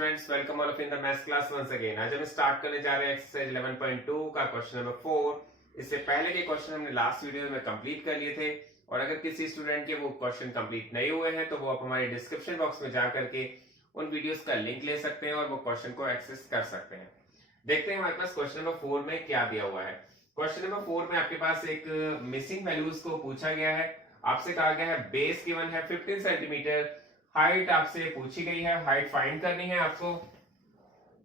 Students, welcome all of in the maths class once again. आज हम start करने जा रहे हैं एक्सरसाइज 11.2 का क्वेश्चन नंबर 4। इससे पहले के क्वेश्चन हमने लास्ट वीडियो में कंप्लीट कर लिए थे और अगर किसी स्टूडेंट के वो क्वेश्चन कंप्लीट नहीं हुए हैं तो वो आप हमारे डिस्क्रिप्शन बॉक्स में जाकर के उन वीडियोस का लिंक ले सकते हैं और वो क्वेश्चन को एक्सेस कर सकते हैं। देखते हैं हमारे पास क्वेश्चन नंबर 4 में क्या दिया हुआ है। क्वेश्चन नंबर 4 में आपके पास एक मिसिंग वैल्यूज को पूछा गया है। आपसे कहा गया है बेस गिवन है 15 सेंटीमीटर, हाइट आपसे पूछी गई है, हाइट फाइंड करनी है आपको।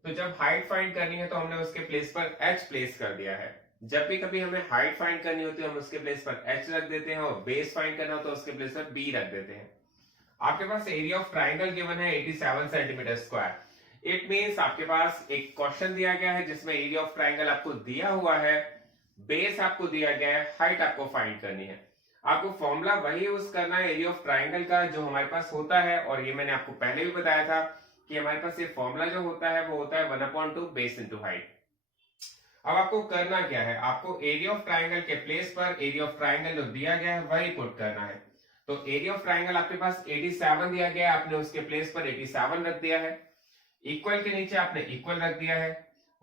तो जब हाइट फाइंड करनी है तो हमने उसके प्लेस पर h प्लेस कर दिया है। जब भी कभी हमें हाइट फाइंड करनी होती है हम उसके प्लेस पर h रख देते हैं और बेस फाइंड करना हो तो उसके प्लेस पर b रख देते हैं। आपके पास एरिया ऑफ ट्राइंगल गिवन है 87 सेंटीमीटर स्क्वायर। इट मींस आपके पास एक क्वेश्चन दिया गया है जिसमें एरिया ऑफ ट्राइंगल आपको दिया हुआ है, बेस आपको दिया गया है, हाइट आपको फाइंड करनी है। आपको फॉर्मूला वही यूज करना है एरिया ऑफ ट्राइंगल का जो हमारे पास होता है, और ये मैंने आपको पहले भी बताया था कि हमारे पास ये फॉर्मूला जो होता है वो होता है 1/2 बेस इंटू हाइट। अब आपको करना क्या है, आपको एरिया ऑफ ट्राइंगल के प्लेस पर एरिया ऑफ ट्राइंगल जो दिया गया है वही पुट करना है। तो एरिया ऑफ ट्राइंगल आपके पास 87 दिया गया है, आपने उसके प्लेस पर 87 रख दिया है। इक्वल के नीचे आपने इक्वल रख दिया है,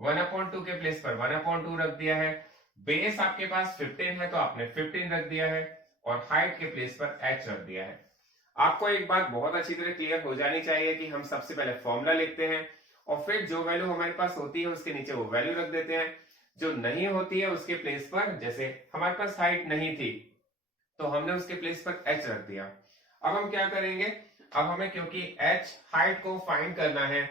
1/2 के प्लेस पर 1/2 रख दिया है। बेस आपके पास 15 है तो आपने 15 रख दिया है और हाइट के प्लेस पर h रख दिया है। आपको एक बात बहुत अच्छी तरह क्लियर हो जानी चाहिए कि हम सबसे पहले फॉर्मूला लिखते हैं और फिर जो वैल्यू हमारे पास होती है उसके नीचे वो वैल्यू रख देते हैं। जो नहीं होती है उसके प्लेस पर, जैसे हमारे पास हाइट नहीं थी तो हमने उसके प्लेस पर h रख दिया। अब हम क्या करेंगे, अब हमें क्योंकि h हाइट को फाइंड करना है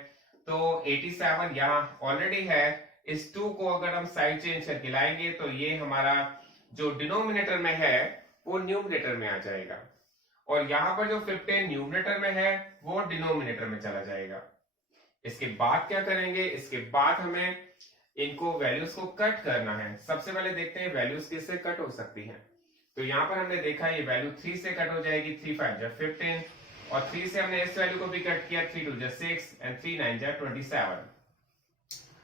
तो 87 यहाँ ऑलरेडी है, इस 2 को अगर हम साइड चेंज करके लाएंगे तो ये हमारा जो डिनोमिनेटर में है वो न्यूमरेटर में आ जाएगा और यहाँ पर जो 15 न्यूमरेटर में है वो डिनोमिनेटर में चला जाएगा। इसके बाद क्या करेंगे, इसके बाद हमें इनको वैल्यूज को कट करना है। सबसे पहले देखते हैं वैल्यूज किससे कट हो सकती हैं। तो यहाँ पर हमने देखा ये वैल्यू 3 से कट हो जाएगी, 3 5 जा 15 और 3 से हमने इस वैल्यू को भी कट किया, 3 2 जा 6 एंड 3 9 जा 27।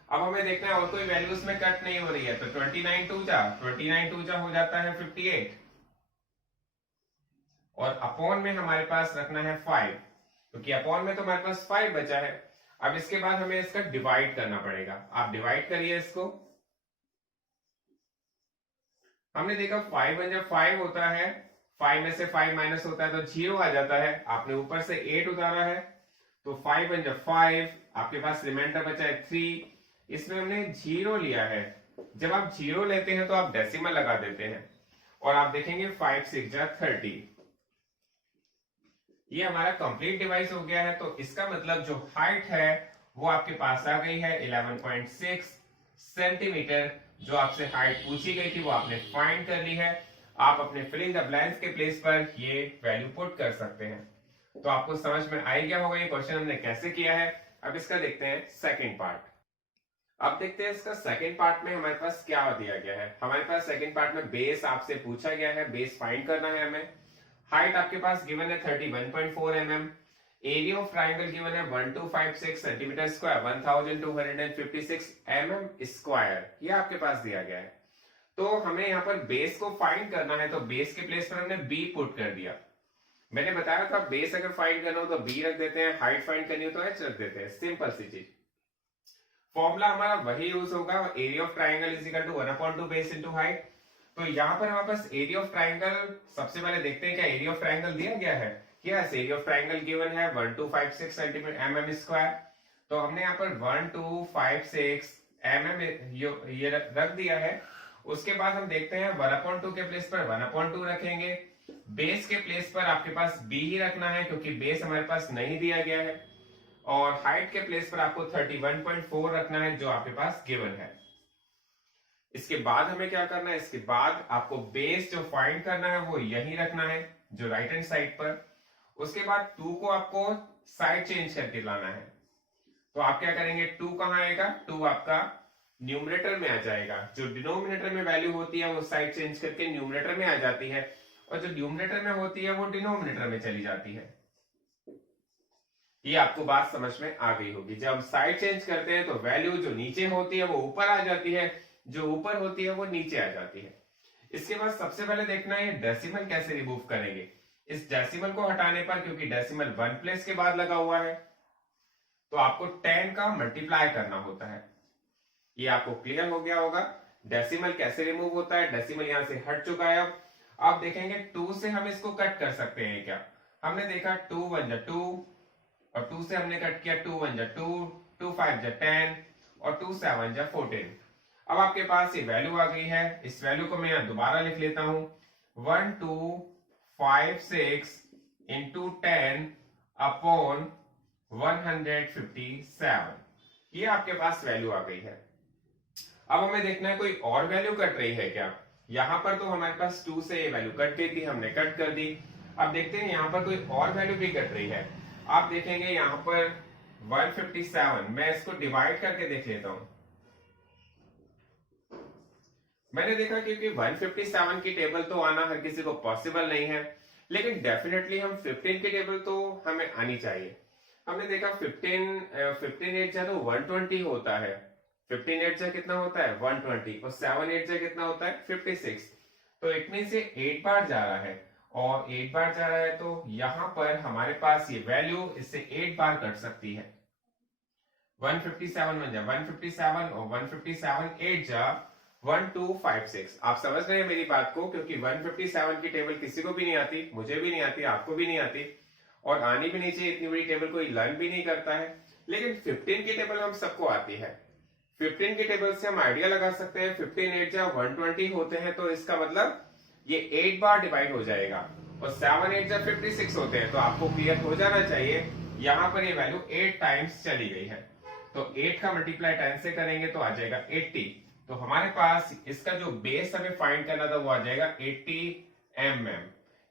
अब हमें देखना है और कोई वैल्यूज में कट नहीं हो रही है तो 29 2 जा हो जाता है 58 और अपॉन में हमारे पास रखना है 5 क्योंकि अपॉन में तो हमारे पास 5 बचा है। अब इसके बाद हमें इसका डिवाइड करना पड़ेगा। आप डिवाइड करिए इसको। हमने देखा 5 1 जब 5 होता है, 5 में से 5 माइनस होता है तो 0 आ जाता है। आपने ऊपर से 8 उतारा है तो 5 1 जब 5, आपके पास रिमाइंडर बचा है 3, इसमें हमने 0 लिया है। जब आप 0 लेते हैं तो आप डेसिमल लगा देते हैं और आप देखेंगे 5 6 जा 30। ये हमारा कंप्लीट डिवाइस हो गया है। तो इसका मतलब जो हाइट है वो आपके पास आ गई है 11.6 सेंटीमीटर। जो आपसे हाइट पूछी गई थी वो आपने फाइंड कर ली है। आप अपने फिलिंग द ब्लैंक्स के प्लेस पर ये वैल्यू पुट कर सकते हैं। तो आपको समझ में आ गया होगा ये क्वेश्चन हमने कैसे किया है। अब इसका देखते हैं सेकेंड पार्ट। अब देखते हैं इसका सेकेंड पार्ट में हमारे पास क्या दिया गया है। हमारे पास सेकेंड पार्ट में बेस आपसे पूछा गया है, बेस फाइंड करना है हमें। हाइट आपके पास गिवन है 31.4 mm, area of triangle given है 1256 सेंटीमीटर स्क्वायर, 1256 mm स्क्वायर, ये आपके पास दिया गया है। तो हमें यहाँ पर बेस को फाइंड करना है तो बेस के प्लेस पर हमने b पुट कर दिया। मैंने बताया था बेस अगर फाइंड करना हो तो b रख देते हैं, हाइट फाइंड करनी हो तो h रख देते हैं, सिंपल सी चीज। फॉर्मूला हमारा वही यूज होगा, area of triangle is equal to 1/2 base into height. तो यहाँ पर हमारे पास एरिया ऑफ ट्राइंगल, सबसे पहले देखते हैं क्या एरिया ऑफ ट्राइंगल दिया गया है। Yes, area of triangle given है 1256 सेंटीमीटर mm स्क्वायर। तो हमने यहाँ पर 1256 mm ये रख दिया है। उसके बाद हम देखते हैं 1/2 के प्लेस पर 1/2 रखेंगे। बेस के प्लेस पर आपके पास b ही रखना है क्योंकि बेस हमारे पास नहीं दिया गया है और हाइट के प्लेस पर आपको 31.4 रखना है जो आपके पास गिवन है। इसके बाद हमें क्या करना है, इसके बाद आपको बेस जो फाइंड करना है वो यही रखना है जो राइट हैंड साइड पर। उसके बाद 2 को आपको साइड चेंज करके लाना है। तो आप क्या करेंगे, 2 कहां आएगा, 2 आपका न्यूमरेटर में आ जाएगा। जो डिनोमिनेटर में वैल्यू होती है वो साइड चेंज करके न्यूमरेटर में आ जाती है और जो न्यूमरेटर में होती है वो डिनोमिनेटर में चली जाती है। ये आपको बात समझ में आ गई होगी। जब हम साइड चेंज करते हैं तो वैल्यू जो नीचे होती है वो ऊपर आ जाती है, जो ऊपर होती है वो नीचे आ जाती है। इसके बाद सबसे पहले देखना है डेसिमल कैसे रिमूव करेंगे। इस डेसिमल को हटाने पर, क्योंकि डेसिमल 1 प्लेस के बाद लगा हुआ है तो आपको 10 का मल्टीप्लाई करना होता है। ये आपको क्लियर हो गया होगा। डेसिमल कैसे रिमूव होता है, डेसिमल यहां से हट चुका है। अब आप देखेंगे 2 से हम इसको कट कर सकते हैं क्या? हमने देखा 2 1 जा 2 और 2 से हमने कट किया 2 1 जा 2, 2 5 जा 10 और 2 7 जा 14। अब आपके पास ये वैल्यू आ गई है। इस वैल्यू को मैं यहां दोबारा लिख लेता हूं, 1 2 5 6 इंटू 10 अपॉन 157। ये आपके पास वैल्यू आ गई है। अब हमें देखना है कोई और वैल्यू कट रही है क्या। यहां पर तो हमारे पास 2 से ये वैल्यू कट गई थी, हमने कट कर दी। अब देखते हैं यहां पर कोई और वैल्यू भी कट रही है। आप देखेंगे यहां पर 157, मैं इसको डिवाइड करके देख लेता हूं। मैंने देखा क्योंकि 157 की टेबल तो आना हर किसी को पॉसिबल नहीं है, लेकिन डेफिनेटली हम 15 की टेबल तो हमें आनी चाहिए। हमने देखा 15 8 जा तो 120 होता है। 15 8 जा कितना होता है 120 और 7 8 जा कितना होता है 56। तो इट मीन से 8 बार जा रहा है और 8 बार जा रहा है, तो यहां पर हमारे पास ये वैल्यू इससे 8 बार कट सकती है। 157 बन जा 157 और 157 8 जा 1256। आप समझ रहे हैं मेरी बात को, क्योंकि 157 की टेबल किसी को भी नहीं आती, मुझे भी नहीं आती, आपको भी नहीं आती और आनी भी नहीं चाहिए। इतनी बड़ी टेबल कोई लर्न भी नहीं करता है, लेकिन 15 की टेबल हम सबको आती है। 15 की टेबल से हम आइडिया लगा सकते हैं 15 8 जा 120 होते हैं, तो इसका मतलब ये 8 बार डिवाइड हो जाएगा और 7 8 जा 56 होते हैं, तो आपको क्लियर हो जाना चाहिए यहां पर ये वैल्यू 8 टाइम्स चली गई है। तो 8 का मल्टीप्लाई 10 से करेंगे तो आ जाएगा 80। तो हमारे पास इसका जो बेस हमें फाइंड करना था वो आ जाएगा 80 mm।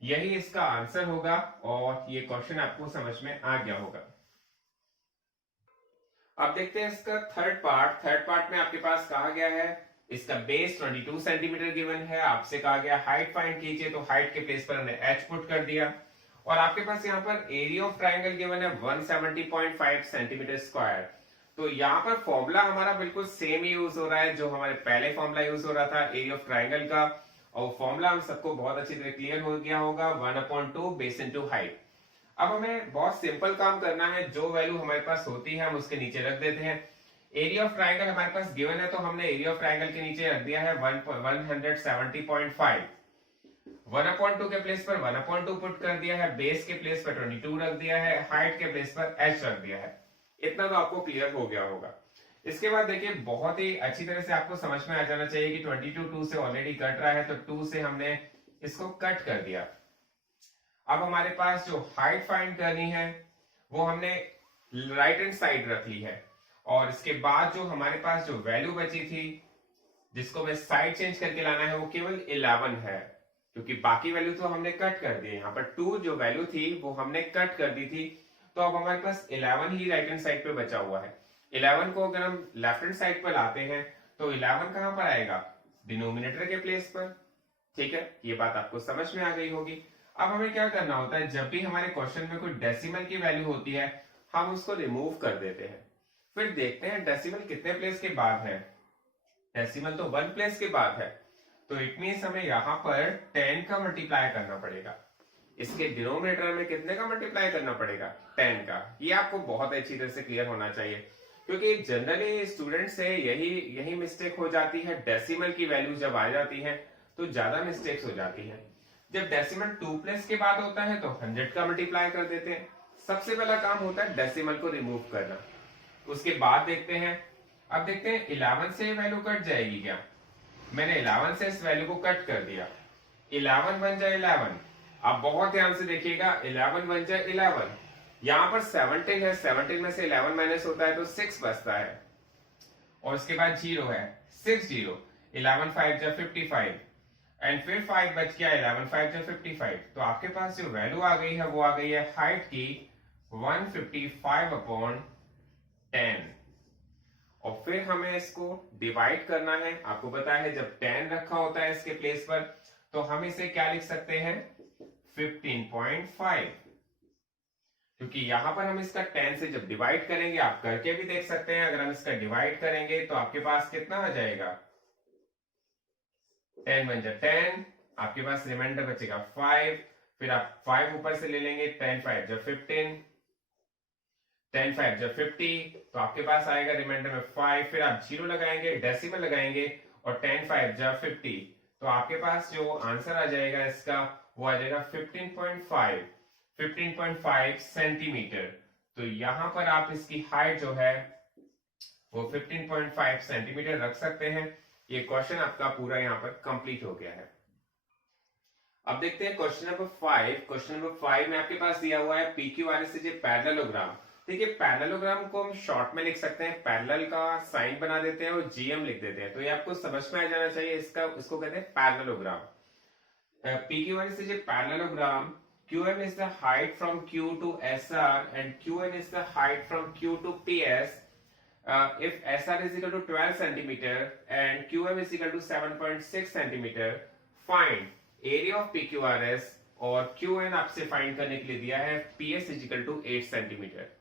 यही इसका आंसर होगा और ये क्वेश्चन आपको समझ में आ गया होगा। अब देखते हैं इसका थर्ड पार्ट। थर्ड पार्ट में आपके पास कहा गया है इसका बेस 22 सेंटीमीटर गिवन है। आपसे कहा गया हाइट फाइंड कीजिए, तो हाइट के प्लेस पर हमने h पुट कर दिया और आपके पास यहाँ पर एरिया ऑफ ट्राइंगल गिवन है 170.5 सेंटीमीटर स्क्वायर। तो यहाँ पर फॉर्मूला हमारा बिल्कुल सेम ही यूज हो रहा है जो हमारे पहले फॉर्मूला यूज हो रहा था एरिया ऑफ ट्राइंगल का, और फॉर्मूला हम सबको बहुत अच्छी तरह क्लियर हो गया होगा, 1/2 बेस इनटू हाइट। अब हमें बहुत सिंपल काम करना है, जो वैल्यू हमारे पास होती है हम उसके नीचे रख देते हैं। एरिया ऑफ ट्राइंगल हमारे पास गिवन है, तो हमने एरिया ऑफ ट्राइंगल के नीचे रख दिया है 170.5। 1/2 के प्लेस पर 1/2 पुट कर दिया है, बेस के प्लेस पर 22 रख दिया है, हाइट के प्लेस पर h रख दिया है। इतना तो आपको क्लियर हो गया होगा। इसके बाद देखिए बहुत ही अच्छी तरह से आपको समझ में आ जाना चाहिए कि 22 2 से ऑलरेडी कट रहा है, तो 2 से हमने इसको कट कर दिया। अब हमारे पास जो हाइट फाइंड करनी है वो हमने राइट हैंड साइड रख ली है, और इसके बाद जो हमारे पास जो वैल्यू बची थी जिसको मैं साइड चेंज करके लाना है वो केवल 11 है, क्योंकि बाकी वैल्यू तो हमने कट कर दी। यहाँ पर 2 जो वैल्यू थी वो हमने कट कर दी थी, तो अब हमारे पास 11 ही राइट हैंड साइड पे बचा हुआ है। 11 को अगर हम लेफ्ट हैंड साइड पर लाते हैं तो 11 कहां पर आएगा, डिनोमिनेटर के प्लेस पर। ठीक है, ये बात आपको समझ में आ गई होगी। अब हमें क्या करना होता है, जब भी हमारे क्वेश्चन में कोई डेसिमल की वैल्यू होती है हम उसको रिमूव कर देते हैं, फिर देखते हैं डेसिमल कितने प्लेस के बाद है। डेसिमल तो 1 प्लेस के बाद है, तो इट मींस हमें यहाँ पर 10 का मल्टीप्लाई करना पड़ेगा। इसके डिनोमिनेटर में कितने का मल्टीप्लाई करना पड़ेगा, 10 का। ये आपको बहुत अच्छी तरह से क्लियर होना चाहिए, क्योंकि जनरली स्टूडेंट से यही मिस्टेक हो जाती है। डेसिमल की वैल्यू जब आ जाती है तो ज्यादा मिस्टेक्स हो जाती है। जब डेसिमल 2 प्लेस के बाद होता है तो 100 का मल्टीप्लाई कर देते हैं। सबसे पहला काम होता है डेसिमल को रिमूव करना, उसके बाद देखते हैं। अब देखते हैं 11 से वैल्यू कट जाएगी क्या। मैंने 11 से इस वैल्यू को कट कर दिया, 11 बन जाए 11। आप बहुत ध्यान से देखिएगा, 11 बन जाए 11। यहां पर 17 है, 17 में से 11 माइनस होता है तो 6 बचता है, और इसके बाद 0 है, 6 0। 11 5 जा 55 एंड फिर 5 बच गया, 11 5 जा 55। तो आपके पास जो वैल्यू आ गई है वो आ गई है हाइट की 155/10। और फिर हमें इसको डिवाइड करना है। आपको पता है जब 10 रखा होता है इसके प्लेस पर तो हम इसे क्या लिख सकते हैं 15.5, क्योंकि यहां पर हम इसका 10 से जब डिवाइड करेंगे, आप करके भी देख सकते हैं, अगर हम इसका डिवाइड करेंगे तो आपके पास कितना आ जाएगा, 10 बन जाए 10, आपके पास रिमाइंडर बचेगा 5, फिर आप 5 ऊपर से ले लेंगे, 10 5 जो 15, 10 5 जब 50, तो आपके पास आएगा रिमाइंडर में 5, फिर आप 0 लगाएंगे, डेसिमल लगाएंगे और 10 5 जब 50, तो आपके पास जो आंसर आ जाएगा इसका वो आ जाएगा 15.5 सेंटीमीटर। तो यहां पर आप इसकी हाइट जो है वो 15.5 सेंटीमीटर रख सकते हैं। ये क्वेश्चन आपका पूरा यहाँ पर कंप्लीट हो गया है। अब देखते हैं क्वेश्चन नंबर 5। क्वेश्चन नंबर 5 में आपके पास दिया हुआ है PQRS से पैरेललोग्राम। देखिए पैरेललोग्राम को हम शॉर्ट में लिख सकते हैं, पैरेलल का साइन बना देते हैं और GM लिख देते हैं, तो ये आपको समझ में आ जाना चाहिए। इसको कहते हैं पैरेललोग्राम। PQRS से parallelogram, QM is the height from Q to SR and QN is the height from Q to PS. If SR is equal to 12 centimeter and QM is equal to 7.6 centimeter, find area of PQRS और QN आपसे find करने के लिए दिया है PS is equal to 8 centimetre.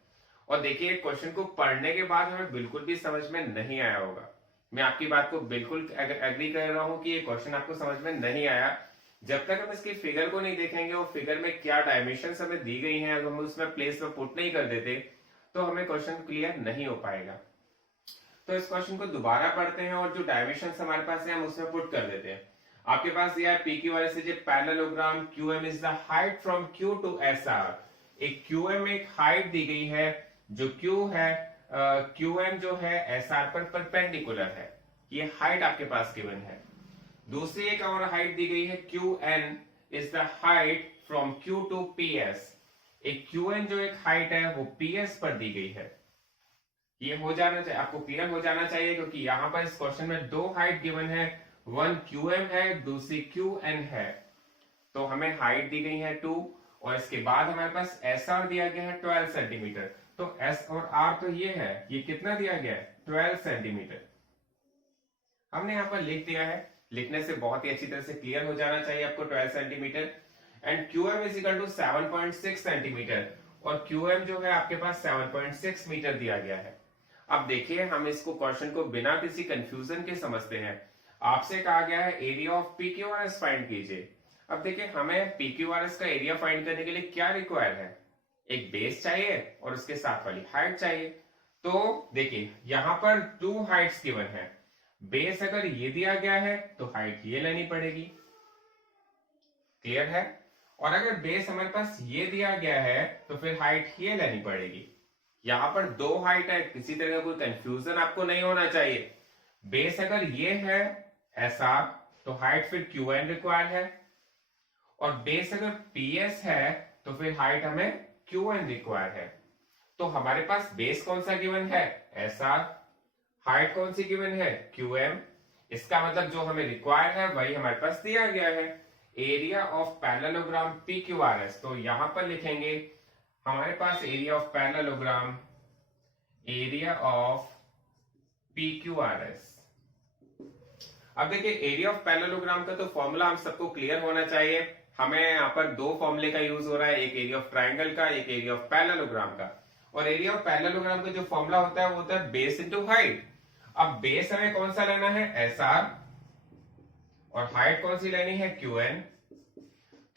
और देखिए question को पढ़ने के बाद हमें बिल्कुल भी समझ में नहीं आया होगा। मैं आपकी बात को बिल्कुल एग्री कर रहा हूं कि ये क्वेश्चन आपको समझ में नहीं आया जब तक हम इसकी फिगर को नहीं देखेंगे। वो फिगर में क्या डायमेंशन हमें दी गई हैं, अगर हम उसमें प्लेस में पुट नहीं कर देते तो हमें क्वेश्चन क्लियर नहीं हो पाएगा। तो इस क्वेश्चन को दोबारा पढ़ते हैं और जो डायमेंशन हमारे पास है हम उसमें पुट कर देते हैं। आपके पास दिया है PQRS से parallelogram, QM is the height from Q to SR। एक QM एक हाइट दी गई है, जो Q है QM जो है SR पर परपेंडिकुलर है, ये हाइट आपके पास गिवन है। दूसरी एक और हाइट दी गई है QN is the height from Q to PS। एक QN जो एक हाइट है वो PS पर दी गई है। ये हो जाना चाहिए, आपको क्लियर हो जाना चाहिए, क्योंकि यहां पर इस क्वेश्चन में दो हाइट गिवन है, वन QM है, दूसरी QN है। तो हमें हाइट दी गई है 2 और इसके बाद हमारे पास SR दिया गया है 12 सेंटीमीटर। तो S और R तो ये है, ये कितना दिया गया है 12 सेंटीमीटर। हमने यहाँ पर लिख दिया है, लिखने से बहुत ही अच्छी तरह से क्लियर हो जाना चाहिए आपको 12 centimetre. And QM is equal to 7.6 centimetre और QM जो है आपके पास 7.6 मीटर दिया गया है। अब देखिए हम इसको क्वेश्चन को बिना किसी कंफ्यूजन के समझते हैं। आपसे कहा गया है एरिया ऑफ PQRS फाइंड कीजिए। अब देखिए हमें PQRS का एरिया फाइंड करने के लिए क्या रिक्वायर है, एक बेस चाहिए और उसके साथ वाली हाइट चाहिए। तो देखिए यहां पर 2 हाइट्स गिवन है, बेस अगर ये दिया गया है तो हाइट ये लेनी पड़ेगी, क्लियर है। और अगर बेस हमारे पास ये दिया गया है तो फिर हाइट ये लेनी पड़ेगी। यहां पर 2 हाइट है, किसी तरह का कोई कंफ्यूजन आपको नहीं होना चाहिए। बेस अगर ये है SR तो हाइट फिर QN रिक्वायर्ड है, और बेस अगर PS है तो फिर हाइट हमें QN रिक्वायर्ड है। तो हमारे पास बेस कौन सा गिवन है SR, हाइट कौन सी गिवन है QM। इसका मतलब जो हमें रिक्वायर्ड है वही हमारे पास दिया गया है, एरिया ऑफ पैरेललोग्राम PQRS। तो यहां पर लिखेंगे हमारे पास area of parallelogram, area of PQRS। अब देखिए एरिया ऑफ पैरेललोग्राम का तो फॉर्मूला हम सबको क्लियर होना चाहिए। हमें यहाँ पर 2 फॉर्मूले का यूज हो रहा है, एक एरिया ऑफ ट्राइंगल का, एक एरिया ऑफ पैरेललोग्राम का। और एरिया ऑफ पैरेललोग्राम का जो फॉर्मूला होता है वो होता है बेस इंटू हाइट। अब बेस हमें कौन सा लेना है SR और हाइट कौन सी लेनी है QN।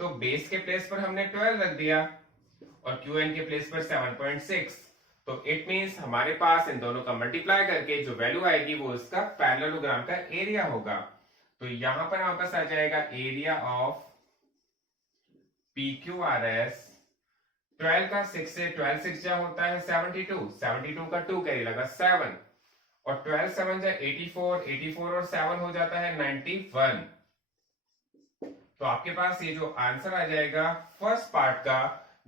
तो बेस के प्लेस पर हमने 12 रख दिया और QN के प्लेस पर 7.6। तो इट मींस हमारे पास इन दोनों का मल्टीप्लाई करके जो वैल्यू आएगी वो इसका पैरेललोग्राम का एरिया होगा। तो यहां पर हमारे पास आ जाएगा एरिया ऑफ PQRS। 12 का 6 से 12 6 जा होता है 72, 72 का 2 कैरी लगा 7 और 12 7 जा 84, 84 और 7 हो जाता है 91। तो आपके पास ये जो आंसर आ जाएगा फर्स्ट पार्ट का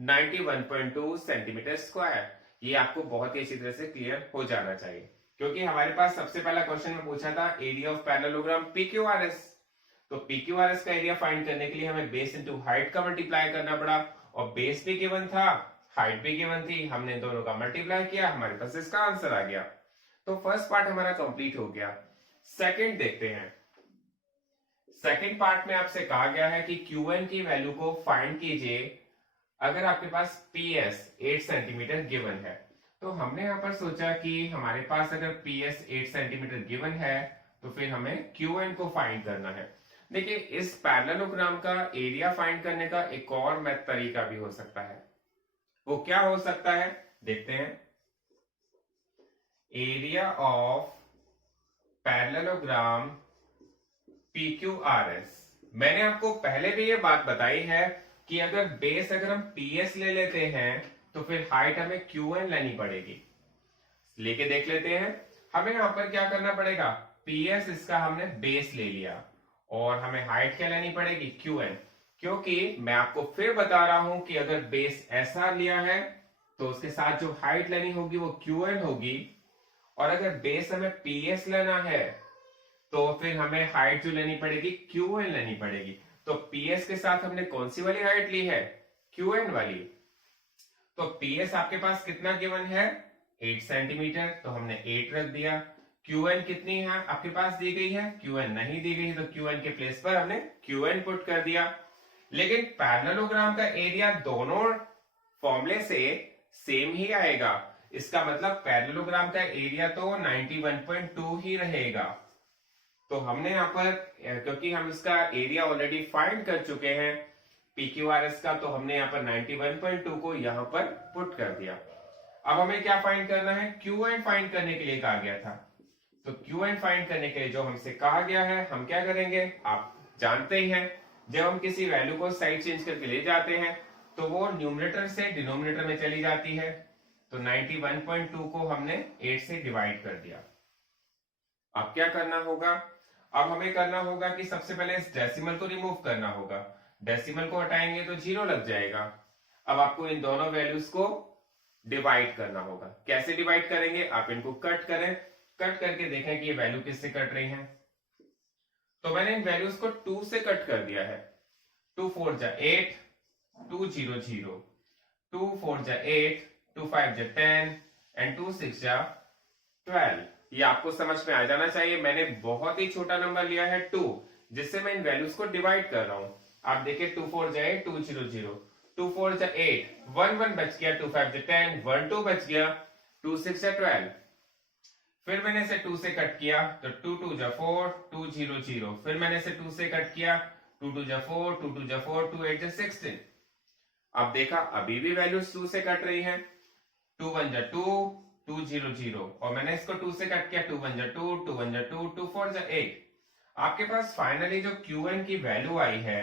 91.2 सेंटीमीटर स्क्वायर। ये आपको बहुत ही अच्छी तरह से क्लियर हो जाना चाहिए, क्योंकि हमारे पास सबसे पहला क्वेश्चन में पूछा था एरिया ऑफ पैरेललोग्राम PQRS। तो PQRS का एरिया फाइंड करने के लिए हमें बेस इंटू हाइट का मल्टीप्लाई करना पड़ा, और बेस भी गिवन था, हाइट भी गिवन थी, हमने दोनों का मल्टीप्लाई किया, हमारे पास इसका आंसर आ गया। तो फर्स्ट पार्ट हमारा कंप्लीट हो गया। सेकंड देखते हैं। सेकंड पार्ट में आपसे कहा गया है कि QN की वैल्यू को फाइंड कीजिए अगर आपके पास PS 8 सेंटीमीटर गिवन है। तो हमने यहां पर सोचा कि हमारे पास अगर PS 8 सेंटीमीटर गिवन है तो फिर हमें QN को फाइंड करना है। देखिए इस पैरेललोग्राम का एरिया फाइंड करने का एक और तरीका भी हो सकता है। वो क्या हो सकता है देखते हैं। Area of parallelogram PQRS। मैंने आपको पहले भी ये बात बताई है कि अगर बेस अगर हम PS ले लेते हैं तो फिर हाइट हमें QN लेनी पड़ेगी। लेके देख लेते हैं। हमें यहां पर क्या करना पड़ेगा, PS इसका हमने बेस ले लिया और हमें हाइट क्या लेनी पड़ेगी, QN। क्योंकि मैं आपको फिर बता रहा हूं कि अगर बेस ऐसा लिया है तो उसके साथ जो हाइट लेनी होगी वो QN होगी, और अगर बेस हमें PS लेना है तो फिर हमें हाइट जो लेनी पड़ेगी QN लेनी पड़ेगी। तो PS के साथ हमने कौन सी वाली हाइट ली है, QN वाली। तो PS आपके पास कितना गिवन है, 8 सेंटीमीटर, तो हमने 8 रख दिया। QN कितनी है आपके पास दी गई है, QN नहीं दी गई, तो QN के प्लेस पर हमने QN पुट कर दिया। लेकिन पैरेललोग्राम का एरिया दोनों फॉर्मूले से सेम ही आएगा। इसका मतलब पैरेललोग्राम का एरिया तो 91.2 ही रहेगा। तो हमने यहाँ पर, क्योंकि हम इसका एरिया ऑलरेडी फाइंड कर चुके हैं PQRS का, तो हमने यहाँ पर 91.2 को यहाँ पर पुट कर दिया। अब हमें क्या फाइंड करना है, QN फाइंड करने के लिए कहा गया था। तो QN फाइंड करने के लिए जो हमसे कहा गया है, हम क्या करेंगे, आप जानते ही हैं, जब हम किसी वैल्यू को साइड चेंज करके ले जाते हैं तो वो न्यूमरेटर से डिनोमिनेटर में चली जाती है। तो 91.2 को हमने 8 से डिवाइड कर दिया। अब क्या करना होगा, अब हमें करना होगा कि सबसे पहले इस डेसिमल को रिमूव करना होगा। डेसिमल को हटाएंगे तो 0 लग जाएगा। अब आपको इन दोनों वैल्यूज को डिवाइड करना होगा। कैसे डिवाइड करेंगे, आप इनको कट करें, कट करके देखें कि ये वैल्यू किससे कट रही है। तो मैंने इन वैल्यूज को 2 से कट कर दिया है। 2 4 जा 8, 2 0 0, 2 4 जा 8, 2 5 जा 10 एंड 2 6 जा 12। ये आपको समझ में आ जाना चाहिए। मैंने बहुत ही छोटा नंबर लिया है 2, जिससे मैं इन वैल्यूज को डिवाइड कर रहा हूं। आप देखिए 2 4 जा 8, 2 0 0, 2 4 जा 8, 1 1 बच गया, 2 5 जा 10, 1 2 बच गया, 2 6 जा 12। फिर मैंने इसे 2 से कट किया तो 2 2 जा 4, 2 0 0। फिर मैंने इसे 2 से कट किया, 2 2 जा 4, 2 2 जा 4, 2 8 जा 16। अब देखा अभी भी वैल्यूज 2 से कट रही हैं। 2 1 जा 2, 2 0 0, और मैंने इसको 2 से कट किया, 2 1 जा 2, 2 1 जा 2, 2 4 जा 8। आपके पास फाइनली जो QN की वैल्यू आई है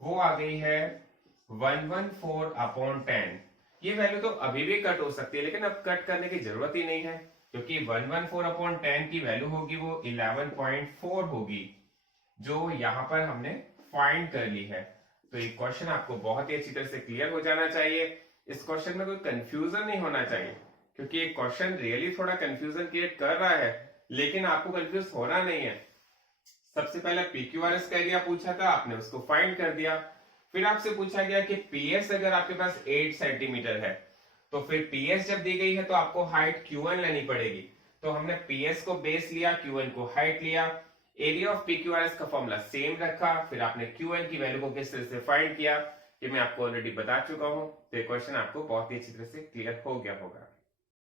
वो आ गई है 114/10। ये वैल्यू तो अभी भी कट हो सकती है, लेकिन अब कट करने की जरूरत ही नहीं है, क्योंकि 114/10 की वैल्यू होगी वो 11.4 होगी, जो यहाँ पर हमने फाइंड कर ली है। तो ये क्वेश्चन आपको बहुत ही अच्छी तरह से क्लियर हो जाना चाहिए। इस क्वेश्चन में कोई कंफ्यूजन नहीं होना चाहिए, क्योंकि ये क्वेश्चन रियली थोड़ा कंफ्यूजन क्रिएट कर रहा है, लेकिन आपको कंफ्यूज होना नहीं है। सबसे पहले PQRS का एरिया पूछा था, आपने उसको फाइंड कर दिया। फिर आपसे पूछा गया कि PS अगर आपके पास 8 सेंटीमीटर है तो फिर PS जब दी गई है तो आपको हाइट QN लेनी पड़ेगी। तो हमने PS को बेस लिया, QN को हाइट लिया। एरिया ऑफ PQRS का फॉर्मूला सेम रखा। फिर आपने QN की वैल्यू को किस तरह से फाइंड किया, ये मैं आपको ऑलरेडी बता चुका हूं। तो ये क्वेश्चन आपको बहुत ही अच्छी तरह से क्लियर हो गया होगा।